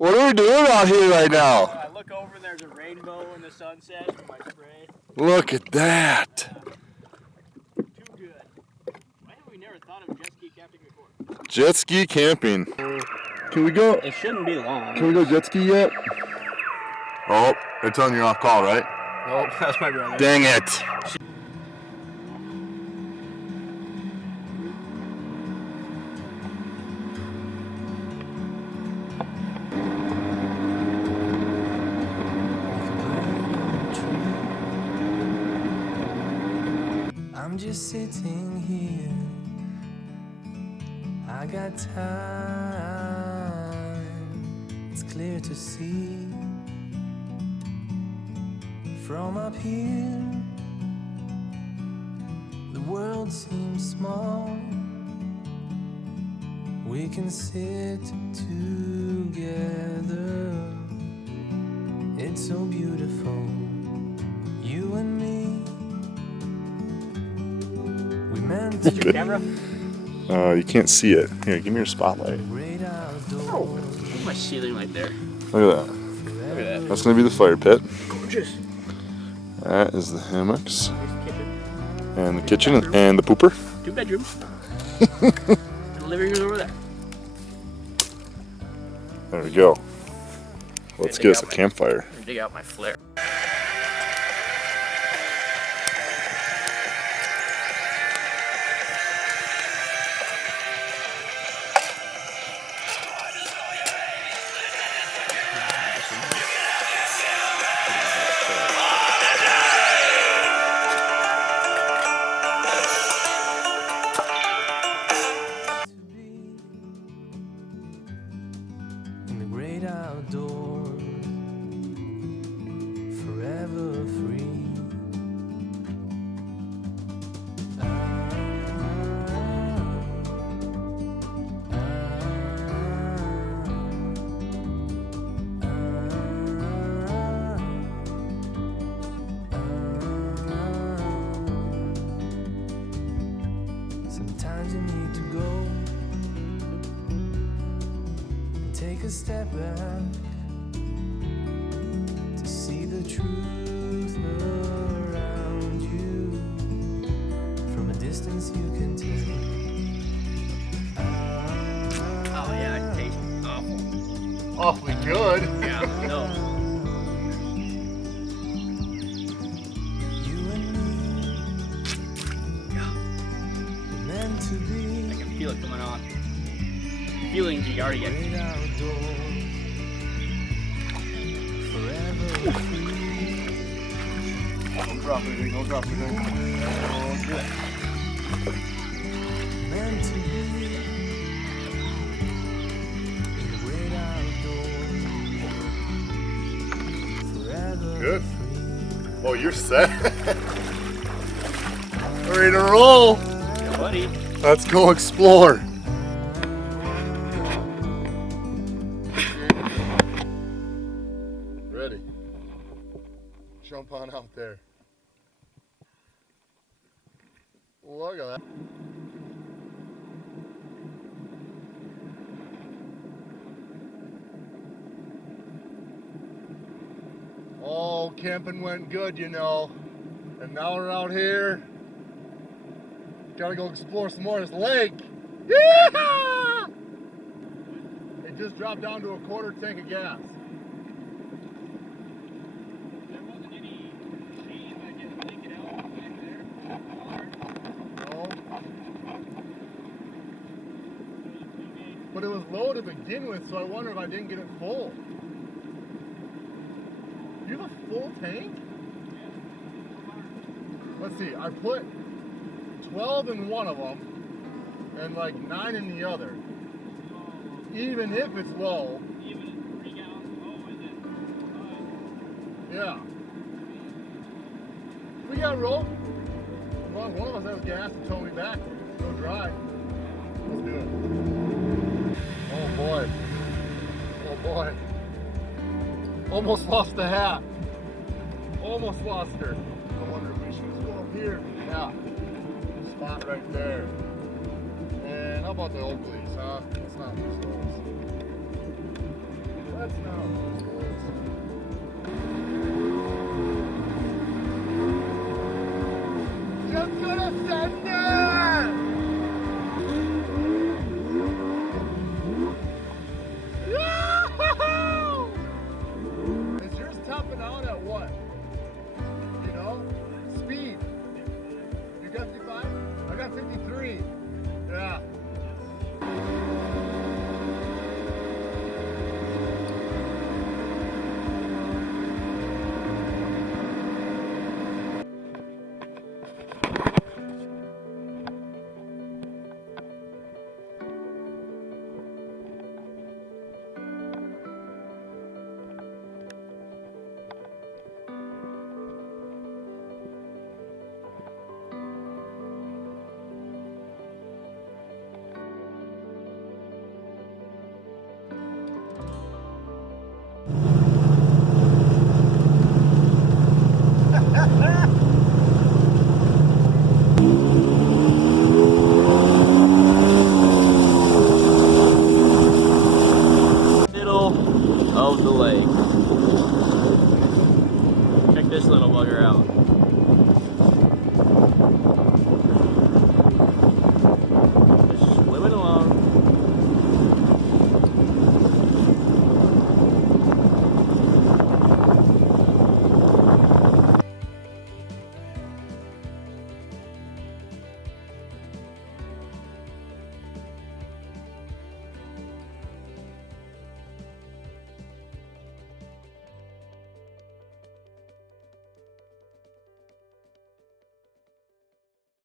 What are we doing out here right now? I look over and there's a rainbow in the sunset for my spray. Look at that. Too good. Why have we never thought of jet ski camping before? Jet ski camping. Can we go? It shouldn't be long. Can we go jet ski yet? Oh, they're telling you off call, right? Nope, that's my brother. Dang it. I'm just sitting here. I got time. It's clear to see from up here. The world seems small. We can sit together. It's so beautiful. You and me. Is your camera? You can't see it. Here, give me your spotlight. Oh, look at my ceiling right there. Look at that. Look at that. That's going to be the fire pit. Gorgeous. That is the hammocks. Nice kitchen. And the kitchen and the pooper. 2 bedrooms. And the living room over there. There we go. Let's get us a campfire. Dig out my flare. In the great outdoors, forever free. Sometimes you need to go and take a step back to see the truth around you. From a distance you can tell. Oh yeah, it tastes awful. Awfully good. Yeah, no. You and me, meant to be. I can feel it coming on. Feelings you already get. Great outdoors, forever free. Don't drop anything. Don't drop anything. Don't do it. Meant to be in the great outdoors, forever Good. free. Oh, you're set. Ready to roll. Yeah, buddy. Let's go explore. Ready. Jump on out there. Look at that. Oh, camping went good, you know. And now we're out here. Gotta go explore some more of this lake. Yeah! It just dropped down to a 1/4 tank of gas. There wasn't any trees that didn't take it out back there. No. But it was low to begin with, so I wonder if I didn't get it full. You have a full tank? Let's see, I put 12 in one of them and like 9 in the other. Even if it's low. Even at 3 gallons low, is it? Yeah. We got rope. As long as one of us has gas to tow me back. Go dry. Let's do it. Oh boy. Oh boy. Almost lost the hat. Almost lost her. I wonder if we should just go up here. Yeah. Spot right there. And how about the Oakleys, huh? Let's not lose those. Let's should have sent it! Yahoo! Is yours topping out at what? You know? Speed. You got 55? I got 53. Yeah.